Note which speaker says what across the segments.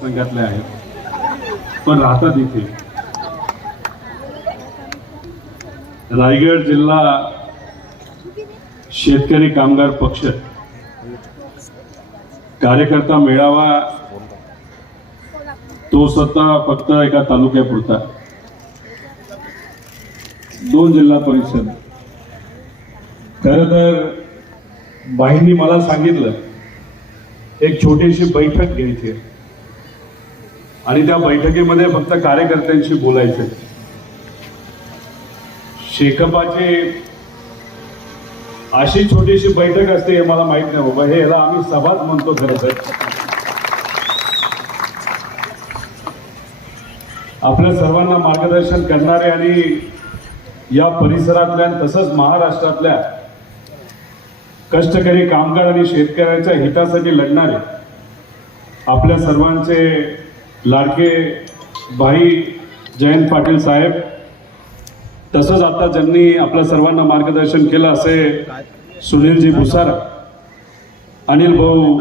Speaker 1: संघातले आहेत. पण राहतात इथे. रायगड जिल्हा शेतकरी कामगार पक्ष. कार्यकर्ता मेळावा तो स्वतः फक्त एका तालुक्यापुरता. दोन जिल्हा परिषद. खर तर बाईंनी मला सांगितलं एक छोटीशी बैठक घ्यायची आहे. आणि त्या बैठकीमध्ये फक्त कार्यकर्त्यांशी बोलायचं शेकपाचे अशी छोटीशी बैठक असते हे मला माहीत नाही बाबा. हे याला आम्ही सभाच म्हणतो खरं तर. आपल्या सर्वांना मार्गदर्शन करणारे आणि या परिसरातल्या तसंच महाराष्ट्रातल्या कष्टकरी कामगार आणि शेतकऱ्यांच्या हितासाठी लढणारे आपल्या सर्वांचे लाडके भाई जयंत पाटील साहेब तसंच आता ज्यांनी आपल्या सर्वांना मार्गदर्शन केलं असे सुनीलजी भुसार अनिल भाऊ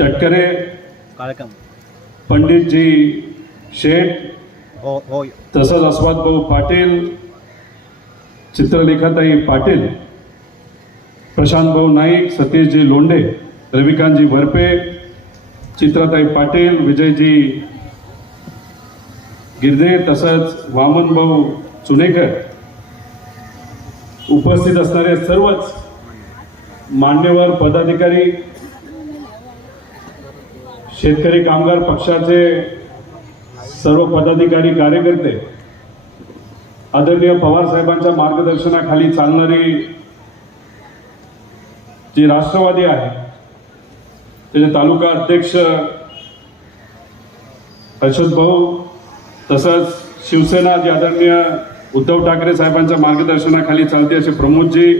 Speaker 1: तटकरे
Speaker 2: कार्यक्रम.
Speaker 1: पंडितजी शेठ
Speaker 2: हो हो.
Speaker 1: तसंच अस्वाद भाऊ पाटील चित्रलेखाताई पाटील प्रशांत भाऊ नाईक सतीशजी लोंढे रविकांतजी वरपे चित्राताई पाटील विजयजी गिरदे तसंच वामन भाऊ चुनेकर उपस्थित असणारे सर्वच मान्यवर पदाधिकारी शेतकरी कामगार पक्षाचे सर्व पदाधिकारी कार्यकर्ते आदरणीय पवार साहेबांच्या मार्गदर्शनाखाली चालणारी जी राष्ट्रवादी आहे त्याचे तालुका अध्यक्ष अशोक भाऊ तसंच शिवसेना जी आदरणीय उद्धव ठाकरे साहेबांच्या मार्गदर्शनाखाली चालते असे प्रमोदजी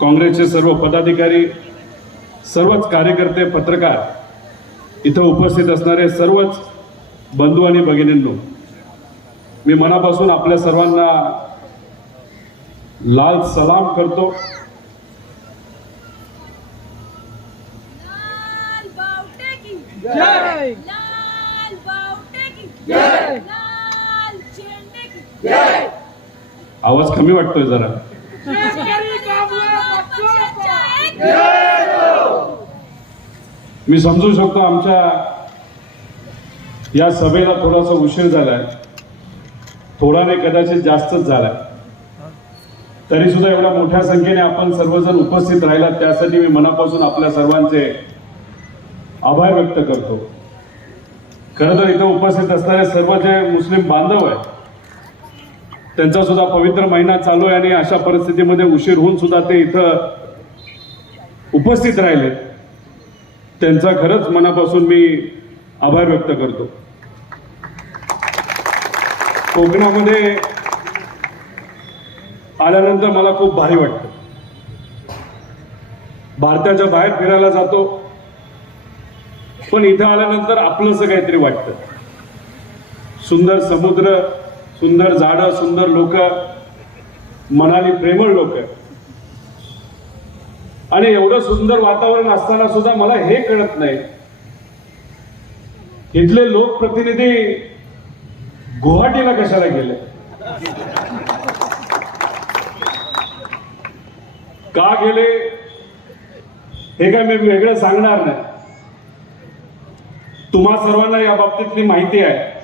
Speaker 1: काँग्रेसचे सर्व पदाधिकारी सर्वच कार्यकर्ते पत्रकार इथं उपस्थित असणारे सर्वच बंधू आणि भगिनींनो मी मनापासून आपल्या सर्वांना लाल सलाम करतो
Speaker 3: लाल बावटे की
Speaker 4: जय.
Speaker 3: लाल बावटे की
Speaker 4: जय.
Speaker 3: लाल झेंडे की
Speaker 1: आवाज कमी वाटतोय जरा.
Speaker 4: शेतकरी कामगार
Speaker 3: पक्षाच्या एक
Speaker 1: मी समजू शकतो आमच्या या सभेला थोडासा उशीर झालाय. थोडा नाही कदाचित जास्तच झालाय. तरी सुद्धा एवढ्या मोठ्या संख्येने आपण सर्वजण उपस्थित राहिला त्यासाठी मी मनापासून आपल्या सर्वांचे आभार व्यक्त करतो. खरं तर इथं उपस्थित असणारे सर्व जे मुस्लिम बांधव आहेत त्यांचा सुद्धा पवित्र महिना चालू आहे आणि अशा परिस्थितीमध्ये उशीर होऊन सुद्धा ते इथं उपस्थित राहिलेत. त्यांचा खरंच मनापासून मी आभार व्यक्त करतो. कोकणामध्ये आल्यानंतर मला खूप भारी वाटतं. भारताच्या बाहेर फिरायला जातो. पण इथं आल्यानंतर आपलंसं काहीतरी वाटतं. सुंदर समुद्र सुंदर झाडं सुंदर लोक मनाली प्रेमळ लोक. आणि एवढं सुंदर वातावरण असताना सुद्धा मला हे कळत नाही. इथले लोकप्रतिनिधी गुवाहाटीला कशाला गेले? का गेले? हे काय मी वेगळं सांगणार नाही. तुम्हा सर्वांना या बाबतीतली माहिती आहे.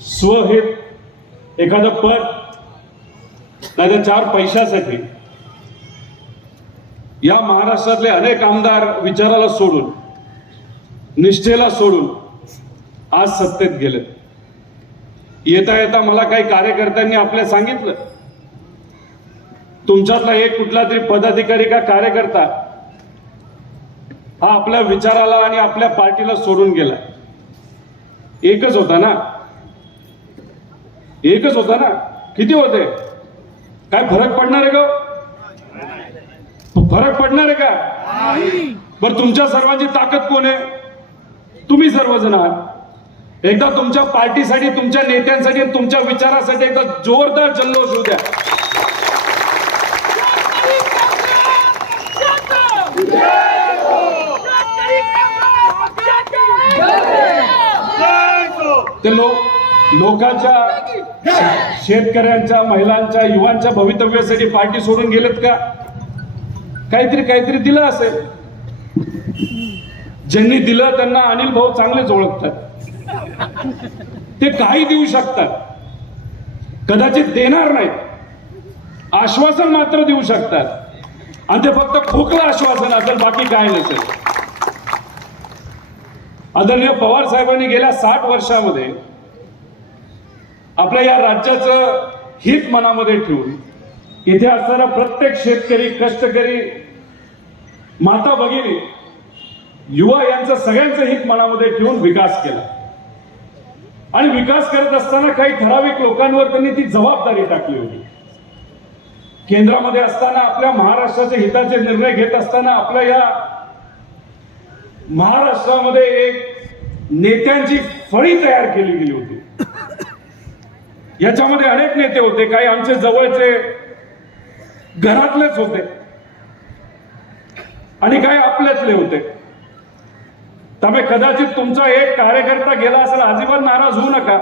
Speaker 1: स्वहित एखादं पद नाही चार पैशासाठी. या महाराष्ट्रातले अनेक आमदार विचाराला सोडून निष्ठेला सोडून आज सत्तेत गेले. येता येता मला काही कार्यकर्त्यांनी आपल्या सांगितलं. तुमच्यातला एक कुठला तरी पदाधिकारी का कार्यकर्ता हा आपल्या विचाराला आणि आपल्या पार्टीला सोडून गेला. एकच होता ना? एकच होता ना? किती होते? काय फरक पडणार आहे का फरक पडणार आहे का? बरं तुमच्या सर्वांची ताकद कोण आहे? तुम्ही सर्वजण आहात. एकदा तुमच्या पार्टीसाठी तुमच्या नेत्यांसाठी तुमच्या विचारासाठी एकदा जोरदार जल्लोष होऊ द्या. ते लोक लोकांच्या शेतकऱ्यांच्या महिलांच्या युवांच्या भवितव्यासाठी पार्टी सोडून गेलेत का? काहीतरी काहीतरी दिलं असेल. ज्यांनी दिलं त्यांना अनिल भाऊ चांगलेच ओळखतात. ते काही देऊ शकतात. कदाचित देणार नाहीत. आश्वासन मात्र देऊ शकतात. आणि ते फक्त खोकलं आश्वासन असेल बाकी काय नसेल. आदरणीय पवार साहेबांनी गेल्या साठ वर्षामध्ये आपल्या या राज्याचं हित मनामध्ये ठेवून इथे असणारा प्रत्येक शेतकरी कष्टकरी माता भगिनी युवा यांचं सगळ्यांचं हित मनामध्ये ठेवून विकास केला. आणि विकास करत असताना काही ठराविक लोकांवर त्यांनी ती जबाबदारी टाकली होती. केंद्रामध्ये असताना आपल्या महाराष्ट्राच्या हिताचे निर्णय घेत असताना आपल्या या महाराष्ट्रामध्ये एक नेत्यांची फळी तयार केली गेली होती. याच्यामध्ये अनेक नेते होते काही आमचे जवळचे घरातलेच होते आणि काही आपल्यातले होते. त्यामुळे कदाचित तुमचा एक कार्यकर्ता गेला असेल अजिबात नाराज होऊ नका.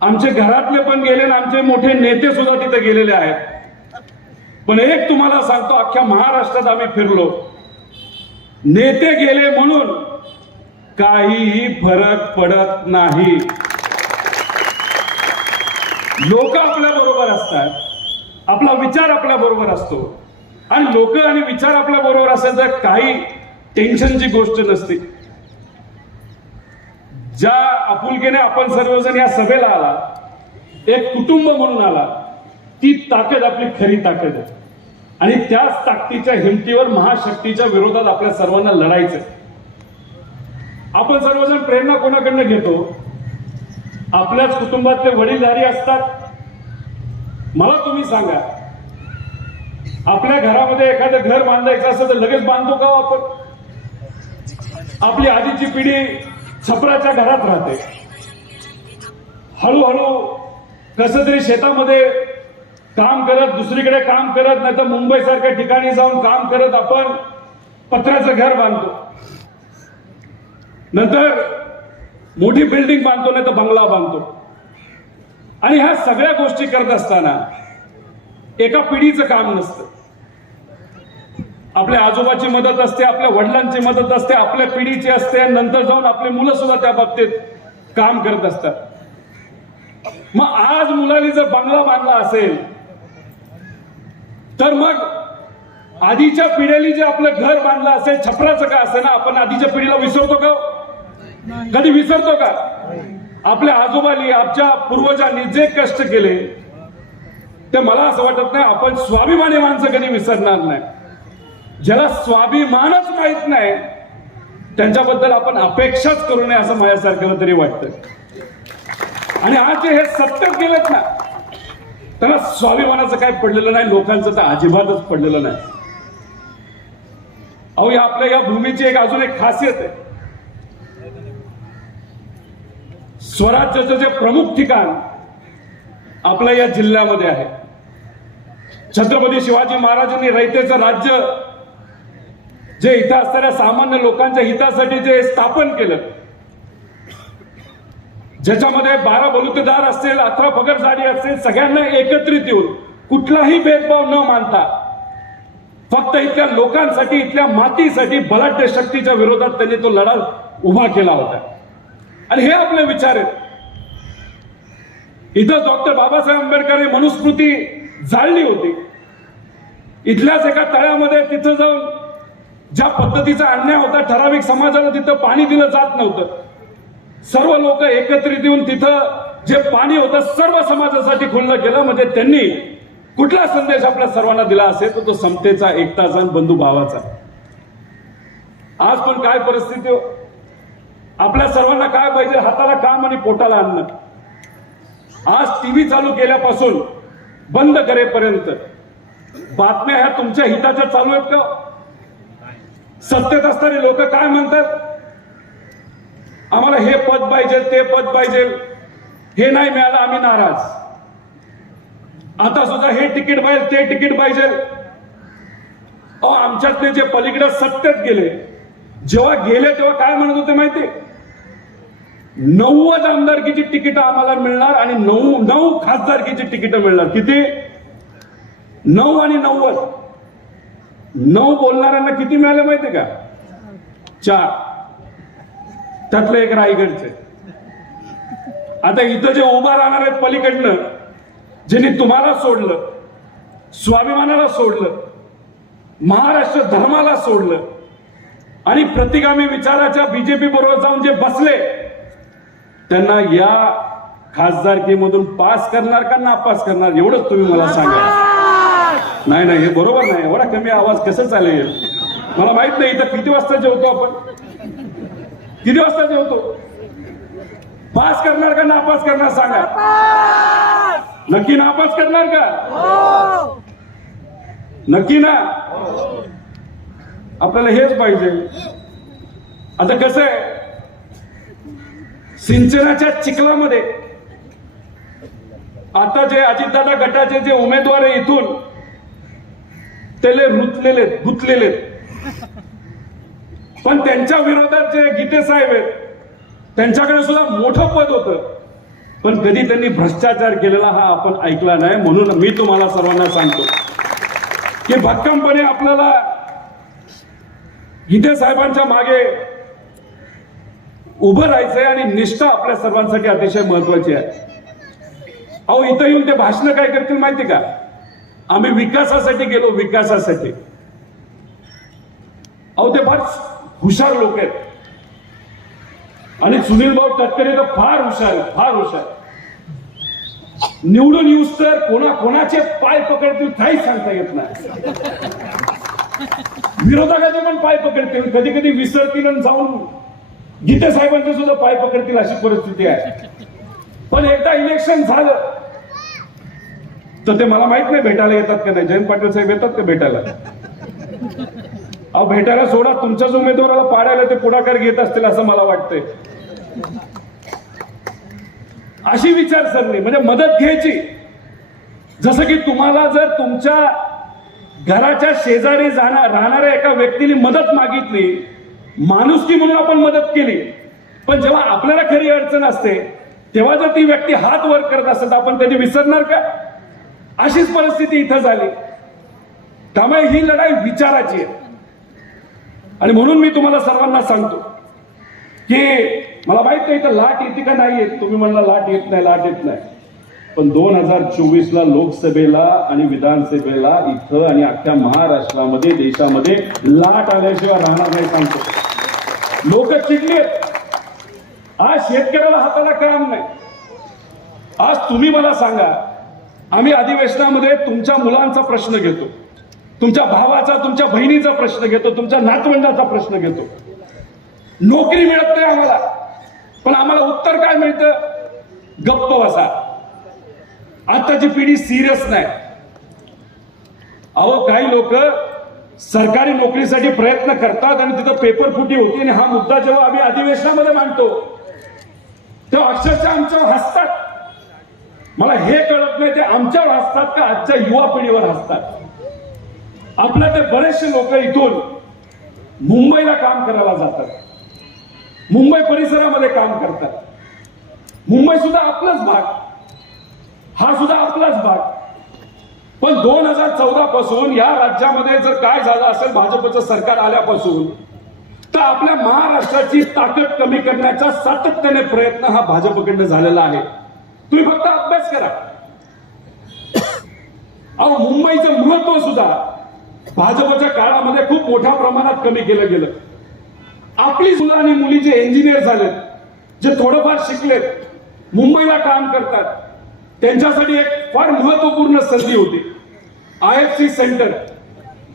Speaker 1: आमचे घरातले पण गेले आणि आमचे मोठे नेते सुद्धा तिथे गेलेले आहेत. पण एक तुम्हाला सांगतो अख्ख्या महाराष्ट्रात आम्ही फिरलो. नेते गेले म्हणून काहीही फरक पडत नाही. लोक आपल्या बरोबर असतात. आपला विचार आपल्या बरोबर असतो. आणि लोक आणि विचार आपल्या बरोबर असेल तर काही टेन्शनची गोष्ट नसते. ज्या आपुलकीने आपण सर्वजण या सभेला आला एक कुटुंब म्हणून आला ती ताकद आपली खरी ताकद आहे. आणि त्याच ताकदीच्या हिमतीवर महाशक्तीच्या विरोधात आपल्या सर्वांना लढायचं आपण सर्वजण प्रेरणा कोणाकडनं घेतो? आपल्याच कुटुंबातले वडीलधारी असतात. मला तुम्ही सांगा आपल्या घरामध्ये एखादं घर बांधायचं असं तर लगेच बांधतो का हो आपण? आपली आधीची पिढी छपराच्या घरात राहते. हळूहळू कसं तरी शेतामध्ये काम करत दुसरीकडे काम करत नाही तर मुंबईसारख्या ठिकाणी जाऊन काम करत आपण पत्र्याचं घर बांधतो. नंतर मोठी बिल्डिंग बांधतो नाही तर बंगला बांधतो. आणि ह्या सगळ्या गोष्टी करत असताना एका पिढीचं काम नसतं. आपल्या आजोबाची मदत असते आपल्या वडिलांची मदत असते आपल्या पिढीची असते आणि नंतर जाऊन आपली मुलं सुद्धा त्या बाबतीत काम करत असतात. मग आज मुलांनी जर बंगला बांधला असेल तर मग आधीच्या पिढीने जे आपलं घर बांधलं असेल छपराचं का असेल ना आपण आधीच्या पिढीला विसरतो का हो? कधी विसरतो का? आपल्या आजोबांनी आपल्या पूर्वजांनी जे कष्ट केले ते मला असं वाटत नाही आपण स्वाभिमानी माणसं कधी विसरणार नाही. ज्याला स्वाभिमानच माहीत नाही त्यांच्याबद्दल आपण अपेक्षाच करू नये असं माझ्यासारख्याला तरी वाटतं. आणि आज जे हे सत्य केलंच ना त्यांना स्वाभिमानाचं काय पडलेलं नाही लोकांचं तर अजिबातच पडलेलं नाही. अहो या आपल्या या भूमीची एक अजून एक खासियत आहे. स्वराज्याचं जे प्रमुख ठिकाण आपल्या या जिल्ह्यामध्ये आहे. छत्रपती शिवाजी महाराजांनी रयतेचं राज्य जे इथं असणाऱ्या सामान्य लोकांच्या हितासाठी जे स्थापन केलं ज्याच्यामध्ये बारा बलुतेदार असतील अठरा पगडजाडी असतील सगळ्यांना एकत्रित येऊन कुठलाही भेदभाव न मानता फक्त इथल्या लोकांसाठी इथल्या मातीसाठी बलाढ्य शक्तीच्या विरोधात त्यांनी तो लढा उभा केला होता. आणि हे आपले विचार आहेत. इथं डॉक्टर बाबासाहेब आंबेडकर मनुस्मृती जाळली होती. इथल्याच एका तळ्यामध्ये तिथं जाऊन ज्या पद्धतीचा अन्याय होता ठराविक समाजाला तिथं पाणी दिलं जात नव्हतं. सर्व लोक एकत्रित येऊन तिथं जे पाणी होतं सर्व समाजासाठी खुलं केलं म्हणजे त्यांनी कुठला संदेश आपल्या सर्वांना दिला असेल तर तो समतेचा एकताचा आणि बंधू भावाचा. आज पण काय परिस्थिती हो? आपल्या सर्वांना काय पाहिजे? हाताला काम आणि पोटाला अन्न. आज टीव्ही चालू केल्यापासून बंद करेपर्यंत बातम्या ह्या तुमच्या हिताच्या चालू आहेत का? सत्तेत असणारे लोक काय म्हणतात? आम्हाला हे पद पाहिजे ते पद पाहिजे. हे नाही मिळालं आम्ही नाराज. आता सुद्धा हे तिकीट पाहिजे ते तिकीट पाहिजे. अहो आमच्यातले जे पलीकडे सत्तेत गेले जेव्हा गेले तेव्हा काय म्हणत होते माहिती नव्वद आमदारकीची तिकीट आम्हाला मिळणार आणि नऊ नऊ खासदारकीची तिकीट मिळणार. किती? नऊ आणि नव्वद. नऊ बोलणाऱ्यांना किती मिळाले माहितीये का? चार. त्यातलं एक रायगडचे आता इथं जे उभा राहणार आहेत पलीकडनं ज्यांनी तुम्हाला सोडलं स्वाभिमानाला सोडलं महाराष्ट्र धर्माला सोडलं आणि प्रतिगामी विचाराच्या बीजेपी बरोबर जाऊन जे बसले त्यांना या खासदारकीमधून पास करणार का नापास करणार एवढंच तुम्ही मला सांगा. नाही नाही हे बरोबर नाही. एवढा कमी आवाज कसं चालेल? मला माहीत नाही इथं किती वाजता जेवतो आपण? किती वाजता जेवतो? पास करणार का नापास करणार सांगा. नक्की नापास करणार का? नक्की ना? आपल्याला हेच पाहिजे. आता कसं आहे? सिंचनाच्या चिखलामध्ये आता जे अजितदादा गटाचे जे उमेदवार आहे इथून ते रुतलेले गुतलेले. पण त्यांच्या विरोधात जे गीते साहेब आहेत त्यांच्याकडे सुद्धा मोठं पद होतं. पण कधी त्यांनी भ्रष्टाचार केलेला हा आपण ऐकला नाही म्हणून मी तुम्हाला सर्वांना सांगतो की भक्कमपणे आपल्याला गीते साहेबांच्या मागे उभं राहायचंय आणि निष्ठा आपल्या सर्वांसाठी अतिशय महत्वाची आहे. अहो इथं येऊन ते भाषण काय करतील माहिती का? आम्ही विकासासाठी गेलो विकासासाठी. अहो ते फार हुशार लोक आहेत. आणि सुनील भाऊ तटकरे तर फार हुशार आहेत, फार हुशार निवडून येऊस तर कोणा कोणाचे पाय पकडतील काही सांगता येत नाही. विरोधकाचे पण पाय पकडतील कधी कधी विसरतील आणि जाऊन गीते साहेबांचे सुद्धा पाय पकडतील अशी परिस्थिती आहे. पण एकदा इलेक्शन झालं तर ते मला माहीत नाही भेटायला येतात का नाही. जयंत पाटील साहेब येतात का भेटायला? अहो भेटायला सोडा तुमच्याच उमेदवाराला पाडायला ते पुढाकार घेत असतील असं मला वाटतंय. अशी विचारसरणी म्हणजे मदत घ्यायची. जसं की तुम्हाला जर तुमच्या घराच्या शेजारी जाणार राहणाऱ्या एका व्यक्तीने मदत मागितली माणुसकी म्हणून आपण मदत केली पण जेव्हा आपल्याला खरी अडचण असते तेव्हा जर ती व्यक्ती हात वर करत असेल तर आपण त्याची विसरणार का? अशीच परिस्थिती इथं झाली. त्यामुळे ही लढाई विचाराची आहे. आणि म्हणून मी तुम्हाला सर्वांना सांगतो की मला माहीत नाही तर लाट येते का नाही येत. तुम्ही म्हणला लाट येत नाही लाट येत नाही. पण दोन हजार चोवीस ला लोकसभेला आणि विधानसभेला इथं आणि अख्ख्या महाराष्ट्रामध्ये देशामध्ये लाट आल्याशिवाय राहणार नाही सांगतो. लोक चिडलेत आज शेतकऱ्याला हाताला काम नाही. आज तुम्ही मला सांगा आम्ही अधिवेशनामध्ये तुमच्या मुलांचा प्रश्न घेतो. तुमच्या भावाचा तुमच्या बहिणीचा प्रश्न घेतो तुमच्या नातवंडाचा प्रश्न घेतो. नोकरी मिळत नाही आम्हाला. पण आम्हाला उत्तर काय मिळतं? गप्प बसा. आताची पिढी सिरियस नाही. अहो काही लोक सरकारी नोकरीसाठी प्रयत्न करतात आणि तिथं पेपर फुटी होती आणि हा मुद्दा जेव्हा आम्ही अधिवेशनामध्ये मांडतो तेव्हा अक्षरशः आमच्यावर हसतात. मला हे कळत नाही ते आमच्यावर हसतात का आजच्या युवा पिढीवर हसतात. आपल्यातले बरेचसे लोक इथून मुंबईला काम करायला जातात. मुंबई परिसरामध्ये काम करतात. मुंबई सुद्धा आपलाच भाग. हा सुद्धा आपलाच भाग. पण दोन हजार चौदा पासून या राज्यामध्ये जर काय झालं असेल भाजपचं सरकार आल्यापासून तर आपल्या महाराष्ट्राची ताकद कमी करण्याचा सातत्याने प्रयत्न हा भाजपकडनं झालेला आहे. तुम्ही फक्त अभ्यास करा. अहो मुंबईचं महत्त्व सुद्धा भाजपच्या काळामध्ये खूप मोठ्या प्रमाणात कमी केलं गेलं. आपली मुलं आणि मुली जे इंजिनियर झालेत जे थोडंफार शिकलेत मुंबईला काम करतात त्यांच्यासाठी एक फार महत्त्वपूर्ण संधी होती. आय एफ सी सेंटर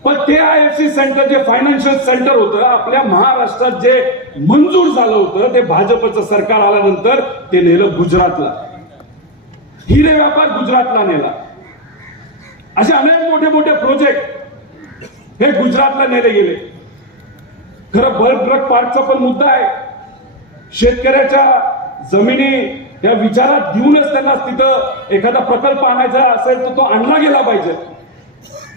Speaker 1: पण ते आय एफ सी सेंटर जे फायनान्शियल सेंटर होतं आपल्या महाराष्ट्रात जे मंजूर झालं होतं ते भाजपचं सरकार आल्यानंतर ते नेलं गुजरातला. हिरे व्यापार गुजरातला नेला. असे अनेक मोठे मोठे प्रोजेक्ट हे गुजरातला नेले गेले. खरं बल्ब ड्रग पार्कचा पण मुद्दा आहे. शेतकऱ्याच्या जमिनी या विचारात घेऊनच त्यांना तिथं एखादा प्रकल्प आणायचा असेल तर तो आणला गेला पाहिजे.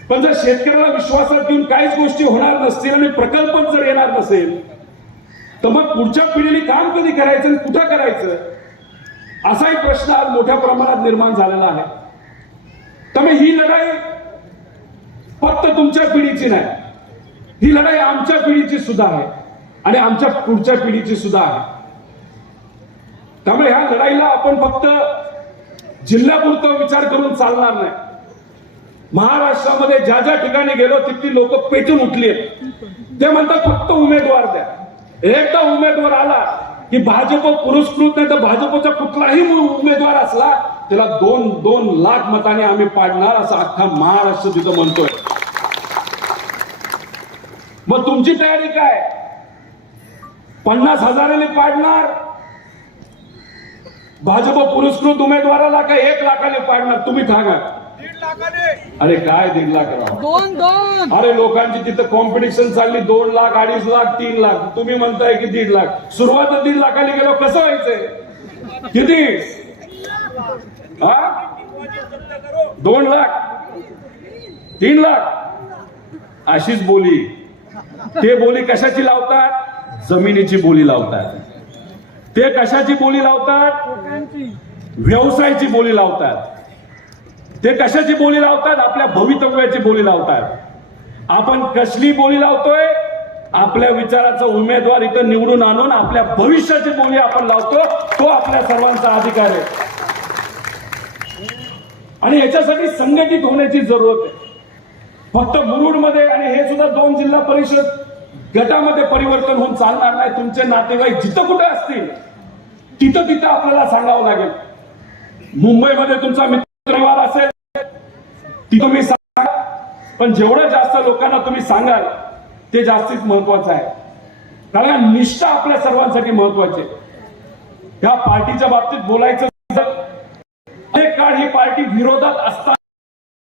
Speaker 1: पण जर शेतकऱ्याला विश्वासात घेऊन काहीच गोष्टी होणार नसतील आणि प्रकल्पच जर येणार नसेल तर मग पुढच्या पिढीने काम कधी करायचं आणि कुठं करायचं? असाही प्रश्न आज मोठ्या प्रमाणात निर्माण झालेला आहे. त्यामुळे ही लढाई फक्त तुमच्या पिढीची नाही. ही लढाई आमच्या पिढीची सुद्धा आहे आणि आमच्या पुढच्या पिढीची सुद्धा आहे. त्यामुळे ह्या लढाईला आपण फक्त जिल्ह्यापुरतो विचार करून चालणार नाही. महाराष्ट्रामध्ये ज्या ज्या ठिकाणी गेलो तिथली लोक पेटून उठली ते म्हणतात फक्त उमेदवार द्या. एकदा उमेदवार आला की भाजप पुरस्कृत नाही तर भाजपचा कुठलाही उमेदवार असला त्याला दोन दोन लाख मताने आम्ही पाडणार असं अख्खा महाराष्ट्र तिथं म्हणतोय. मग तुमची तयारी काय? पन्नास हजाराने पाडणार? भाजप पुरस्कृत उमेदवाराला का एक लाखाने पाडणार? तुम्ही सांगा. अरे काय दीड लाख
Speaker 4: दोन दोन.
Speaker 1: अरे लोकांची तिथं कॉम्पिटिशन चालली दोन लाख अडीच लाख तीन लाख. तुम्ही म्हणताय की दीड लाख. सुरुवात दीड लाखाने गेलो कसं व्हायचंय? किती? हा? दोन लाख. तीन लाख. अशीच बोली. ते बोली कशाची लावतात? जमिनीची बोली लावतात. ते कशाची बोली लावतात? व्यवसायाची बोली लावतात. ते कशाची बोली लावतात? आपल्या भवितव्याची बोली लावतात. आपण कसली बोली लावतोय? आपल्या विचाराचा उमेदवार इथं निवडून आणून आपल्या भविष्याची बोली आपण लावतो तो आपल्या सर्वांचा अधिकार आहे. आणि याच्यासाठी संघटित होण्याची जरूरत आहे. फक्त मुरुडमध्ये आणि हे सुद्धा दोन जिल्हा परिषद गटामध्ये परिवर्तन होऊन चालणार नाही. तुमचे नातेवाईक जिथं कुठे असतील तिथं तिथं आपल्याला सांगावं लागेल. मुंबईमध्ये तुमचा मित्रवार असेल तिथं मी सांगा पण जेवढं जास्त लोकांना तुम्ही सांगाल ते जास्तीत महत्वाचं आहे. कारण निष्ठा आपल्या सर्वांसाठी महत्वाची आहे. ह्या पार्टीच्या बाबतीत बोलायचं काळ ही पार्टी विरोधात असताना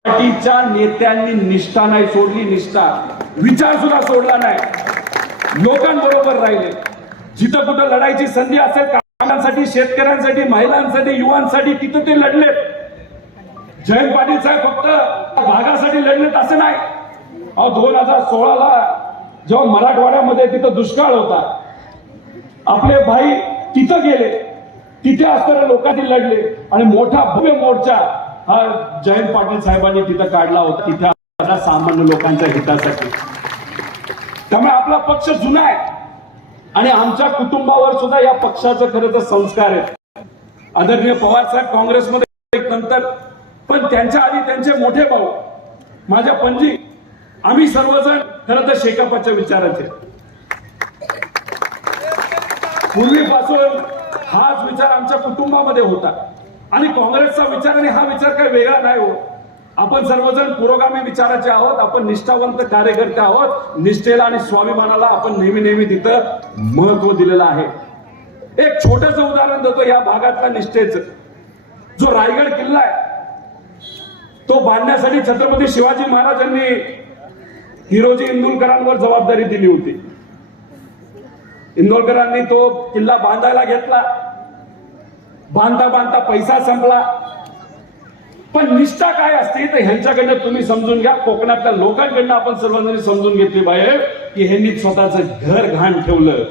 Speaker 1: पार्टीच्या नेत्यांनी निष्ठा नाही सोडली निष्ठा विचार सुद्धा सोडला नाही. लोकांबरोबर राहिले. जिथं कुठं लढायची संधी असेल कामांसाठी शेतकऱ्यांसाठी महिलांसाठी युवांसाठी तिथं ते लढले जयंत पाटील साहेब फक्त भागासाठी लढलेत असं नाही. अहो दोन हजार सोळाला जेव्हा मराठवाड्यामध्ये तिथं दुष्काळ होता आपले भाई तिथं गेले. तिथे असणाऱ्या लोकांनी लढले. आणि मोठा भव्य मोर्चा हा जयंत पाटील साहेबांनी तिथं काढला होता. तिथे सामान्य लोकांच्या हितासाठी. त्यामुळे आपला पक्ष जुना आहे. आणि आमच्या कुटुंबावर सुद्धा या पक्षाचं खरं तर संस्कार आहे. आदरणीय पवार साहेब काँग्रेसमध्ये नंतर पण त्यांच्या आधी त्यांचे मोठे भाऊ माझ्या पणजी आम्ही सर्वजण खरं तर शेकापाच्या विचाराचे. पूर्वीपासून हाच विचार आमच्या कुटुंबामध्ये होता. आणि काँग्रेसचा विचार आणि हा विचार काही वेगळा नाही हो. आपण सर्वजण पुरोगामी विचाराचे आहोत आपण निष्ठावंत कार्यकर्ते आहोत निष्ठेला आणि स्वाभिमानाला आपण नेहमी नेहमी तिथं महत्त्व दिलेलं आहे. एक छोटस उदाहरण देतो या भागातल्या निष्ठेचं. जो रायगड किल्ला आहे तो बांधण्यासाठी छत्रपती शिवाजी महाराजांनी हिरोजी इंदुलकरांवर जबाबदारी दिली होती. इंदोलकरांनी तो किल्ला बांधायला घेतला. बांधता बांधता पैसा संपला. पण निष्ठा काय असते तर ह्यांच्याकडनं तुम्ही समजून घ्या. कोकणातल्या लोकांकडनं आपण सर्वांनी समजून घेतली पाहिजे की ह्यांनी स्वतःच घर घाण ठेवलं.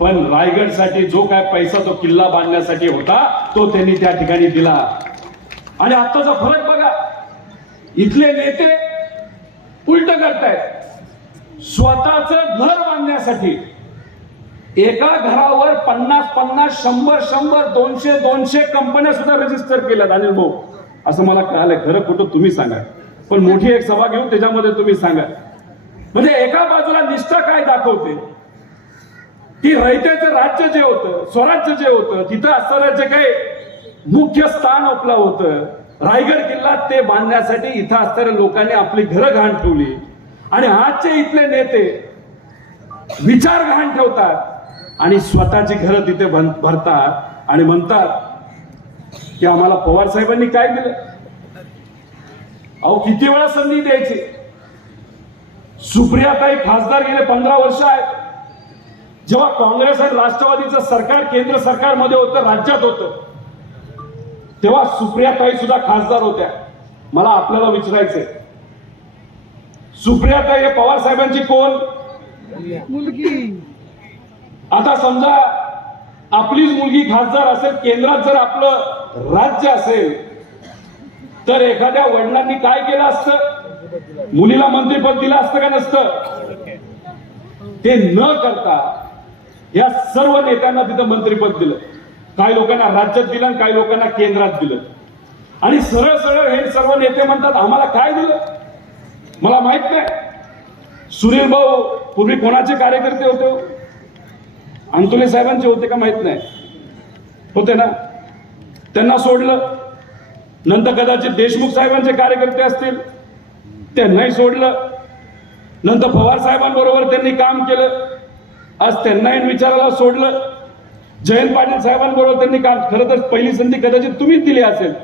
Speaker 1: पण रायगडसाठी जो काय पैसा तो किल्ला बांधण्यासाठी होता तो त्यांनी त्या ठिकाणी दिला. आणि आत्ताचा फरक बघा. इथले नेते उलट करतायत. स्वतःच घर बांधण्यासाठी. एका घरावर पन्नास पन्नास शंभर शंभर दोनशे दोनशे कंपन्या सुद्धा रजिस्टर केल्यात अनिल भाऊ. असं मला कळालंय. खरं कुठं तुम्ही सांगा. पण मोठी एक सभा घेऊन त्याच्यामध्ये तुम्ही सांगा. म्हणजे एका बाजूला निष्ठा काय दाखवते? की रयतेचं राज्य जे होतं स्वराज्य जे होतं तिथं असणारं जे काही मुख्य स्थान आपलं होतं रायगड किल्ला ते बांधण्यासाठी इथं असणाऱ्या लोकांनी आपली घरं घाण ठेवली. आणि आजचे इथले नेते विचार घाण ठेवतात. आणि स्वतःची घरं तिथे भरतात आणि म्हणतात की आम्हाला पवार साहेबांनी काय दिलं? अहो किती वेळा संधी द्यायची? सुप्रियाताई खासदार गेले पंधरा वर्ष आहेत. जेव्हा काँग्रेस आणि राष्ट्रवादीचं सरकार केंद्र सरकारमध्ये होतं राज्यात होतं तेव्हा सुप्रियाताई सुद्धा खासदार होत्या. मला आपल्याला विचारायचंय. सुप्रियाताई हे पवार साहेबांची कोण?
Speaker 4: मुलगी.
Speaker 1: आता समजा आपलीच मुलगी खासदार असेल केंद्रात जर आपलं राज्य असेल तर एखाद्या वडिलांनी काय केलं असतं? मुलीला मंत्रीपद दिलं असतं का नसतं? ते न करता या सर्व नेत्यांना तिथं मंत्रीपद दिलं. काही लोकांना राज्यात दिलं आणि काही लोकांना केंद्रात दिलं. आणि सरळ सरळ हे सर्व नेते म्हणतात आम्हाला काय दिलं? मला माहीत नाही. सुनील भाऊ पूर्वी कोणाचे कार्यकर्ते होते हो? अंतुले साहेबांचे होते का माहीत नाही. होते ना. त्यांना सोडलं. नंतर कदाचित देशमुख साहेबांचे कार्यकर्ते असतील. त्यांनाही सोडलं. नंतर पवार साहेबांबरोबर त्यांनी काम केलं. आज त्यांनाही विचारायला सोडलं. जयंत पाटील साहेबांबरोबर त्यांनी काम खरं तर पहिली संधी कदाचित तुम्हीच दिली असेल.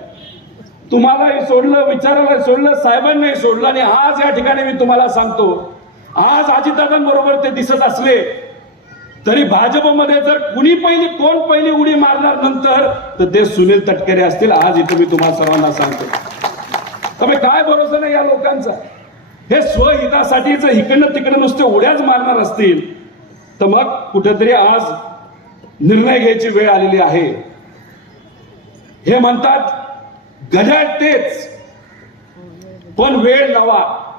Speaker 1: तुम्हालाही सोडलं विचारायला सोडलं साहेबांनाही सोडलं आणि आज या ठिकाणी मी तुम्हाला सांगतो. आज अजितदादांबरोबर ते दिसत असले तरी भाजपमध्ये जर कुणी पहिली कोण पहिली उडी मारणार नंतर तर ते सुनील तटकरे असतील. आज इथे मी तुम्हाला सर्वांना सांगतो. त्यामुळे काय भरोसा नाही या लोकांचा? हे स्वहितासाठीच इकडनं तिकडं नुसते उड्याच मारणार असतील. तर मग कुठेतरी आज निर्णय घ्यायची वेळ आलेली आहे. हे म्हणतात घड्याळ तेच. पण वेळ लावा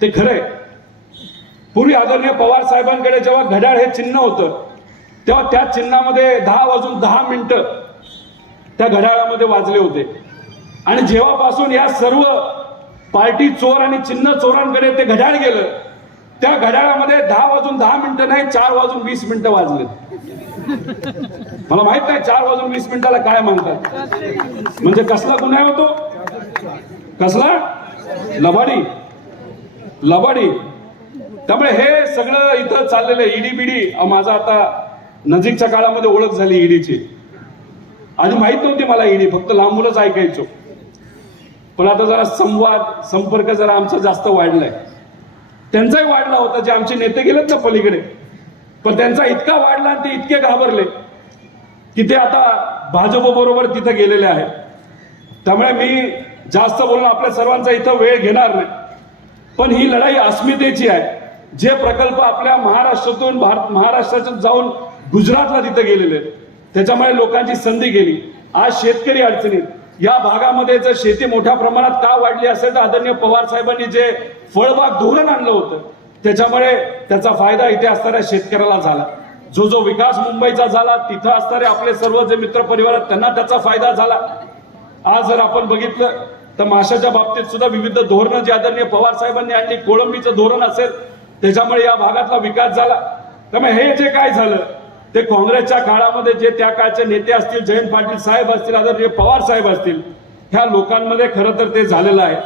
Speaker 1: ते खरंय. पूर्वी आदरणीय पवार साहेबांकडे जेव्हा घड्याळ हे चिन्ह होतं तेव्हा त्या चिन्हामध्ये दहा वाजून दहा मिनिटं त्या घड्याळामध्ये वाजले होते. आणि जेव्हापासून या सर्व पार्टी चोर आणि चिन्ह चोरांकडे ते घड्याळ गेलं त्या घड्याळामध्ये दहा वाजून दहा मिनिटं नाही चार वाजून वीस मिनिटं वाजले मला माहीत नाही चार वाजून वीस मिनिटाला काय म्हणतात. म्हणजे कसला गुन्हा होतो कसला? लबाडी. लबाडी. त्यामुळे हे सगळं इथं चाललेलं आहे. ईडी बिडी माझा आता नजीकच्या काळामध्ये ओळख झाली ईडीची आधी माहीत नव्हती मला ईडी फक्त लांबूनच ऐकायचो. पण आता जरा संवाद संपर्क जरा आमचा जास्त वाढलाय. त्यांचाही वाढला होता जे आमचे नेते गेलेत ना पलीकडे. पण त्यांचा इतका वाढला आणि ते इतके घाबरले की ते आता भाजप बरोबर तिथे गेलेले आहेत. त्यामुळे मी जास्त बोलणं आपल्या सर्वांचा इथं वेळ घेणार नाही. पण ही लढाई अस्मितेची आहे. जे प्रकल्प आपल्या महाराष्ट्रातून भारत महाराष्ट्रातून जाऊन गुजरातला तिथे गेलेले आहेत त्याच्यामुळे लोकांची संधी गेली. आज शेतकरी अडचणीत. या भागामध्ये जर शेती मोठ्या प्रमाणात का वाढली असेल तर आदरणीय पवार साहेबांनी जे फळबाग धोरण आणलं होतं त्याच्यामुळे त्याचा फायदा इथे असणाऱ्या शेतकऱ्याला झाला. जो जो विकास मुंबईचा झाला तिथं असणारे आपले सर्व जे मित्र परिवार आहेत त्यांना त्याचा फायदा झाला. आज जर आपण बघितलं तर माशाच्या बाबतीत सुद्धा विविध धोरणं जे आदरणीय पवार साहेबांनी आणली कोळंबीचं धोरण असेल त्याच्यामुळे या भागातला विकास झाला. त्यामुळे हे जे काय झालं ते काँग्रेसच्या काळामध्ये जे त्या काळचे नेते असतील जयंत पाटील साहेब असतील आदरणीय पवार साहेब असतील ह्या लोकांमध्ये खरं तर ते झालेलं आहे.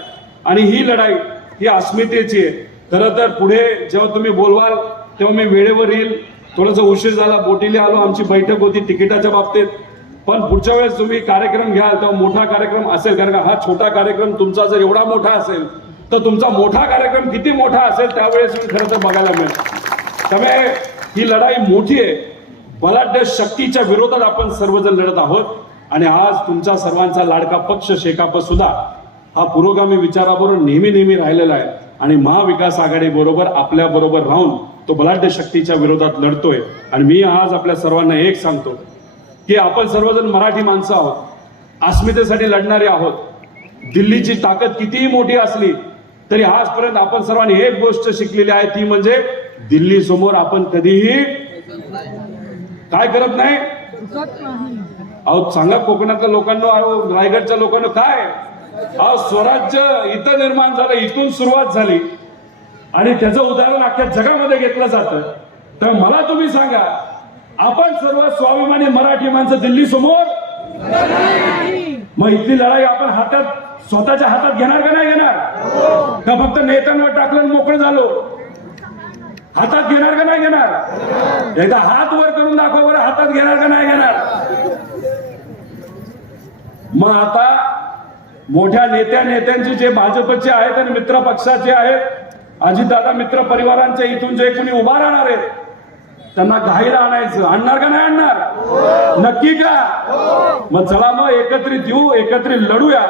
Speaker 1: आणि ही लढाई ही अस्मितेची आहे. खरं तर पुढे जेव्हा तुम्ही बोलवाल तेव्हा मी वेळेवर येईल. थोडंसं उशीर झाला बोटीला आलो आमची बैठक होती तिकिटाच्या बाबतीत. पण पुढच्या वेळेस तुम्ही कार्यक्रम घ्याल तेव्हा मोठा कार्यक्रम असेल कारण का हा छोटा कार्यक्रम तुमचा जर एवढा मोठा असेल तर तुमचा मोठा कार्यक्रम किती मोठा असेल त्यावेळेस मी खरं तर बघायला मिळेल. त्यामुळे ही लढाई मोठी आहे. बलाढ्य शक्तीच्या विरोधात आपण सर्वजण लढत आहोत. आणि आज तुमचा सर्वांचा लाडका पक्ष शेकाप सुद्धा हा पुरोगामी विचाराबरोबर नेहमी नेहमी राहिलेला आहे. आणि महाविकास आघाडी बरोबर आपल्या बरोबर राहून तो बलाढ्य शक्तीच्या विरोधात लढतोय. आणि मी आज आपल्या सर्वांना एक सांगतो की आपण सर्वजण मराठी माणसं आहोत. अस्मितेसाठी लढणारे आहोत. दिल्लीची ताकद कितीही मोठी असली तरी आजपर्यंत आपण सर्वांनी एक गोष्ट शिकलेली आहे ती म्हणजे दिल्ली समोर आपण कधीही काय करत नाही? अहो सांगा कोकणातल्या लोकांना अहो रायगडच्या लोकांना काय? अहो स्वराज्य इथं निर्माण झालं इथून सुरुवात झाली. आणि त्याचं उदाहरण अख्ख्या जगामध्ये घेतलं जातं. तर मला तुम्ही सांगा आपण सर्व स्वाभिमानी मराठी माणसं दिल्ली समोर? मग इथली लढाई आपण हातात स्वतःच्या हातात घेणार का नाही घेणार? का फक्त नेत्यांवर टाकलं मोकळं झालो? हातात घेणार का नाही घेणार? एकदा हात वर करून दाखवा बरं हातात घेणार का नाही घेणार? मग आता मोठ्या नेत्या नेत्यांचे जे भाजपचे आहेत आणि मित्र पक्षाचे आहेत अजितदादा मित्र परिवारांचे इथून जे कोणी उभा राहणार आहेत त्यांना घाईला आणायचं. आणणार का नाही आणणार? नक्की का? मग चला मग एकत्रित येऊ एकत्रित लढूया.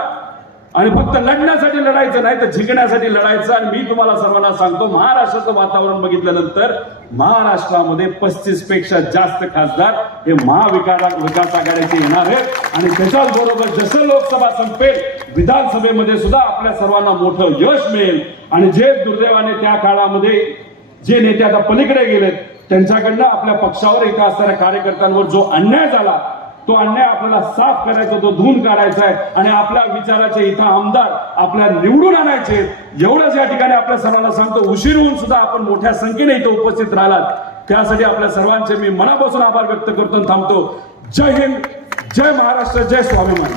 Speaker 1: आणि फक्त लढण्यासाठी लढायचं नाही तर जिंकण्यासाठी लढायचं. आणि मी तुम्हाला सर्वांना सांगतो महाराष्ट्राचं वातावरण बघितल्यानंतर महाराष्ट्रामध्ये पस्तीसपेक्षा जास्त खासदार हे महाविकास विकास आघाडीचे येणार आहेत. आणि त्याच्याच बरोबर जसं लोकसभा संपेल विधानसभेमध्ये सुद्धा आपल्या सर्वांना मोठं यश मिळेल. आणि जे दुर्दैवाने त्या काळामध्ये जे नेते आता पलीकडे गेलेत त्यांच्याकडनं आपल्या पक्षावर एका असणाऱ्या कार्यकर्त्यांवर जो अन्याय झाला तो अन्याय आपल्याला साफ करायचा तो धुवून काढायचा आहे. आणि आपल्या विचाराचे इथं आमदार आपल्या निवडून आणायचे. एवढंच या ठिकाणी आपल्या सर्वांना सांगतो उशीर होऊन सुद्धा आपण मोठ्या संख्येने इथं उपस्थित राहिलात. त्यासाठी आपल्या सर्वांचे मी मनापासून आभार व्यक्त करतो आणि थांबतो. जय हिंद जय महाराष्ट्र जय स्वाभिमान.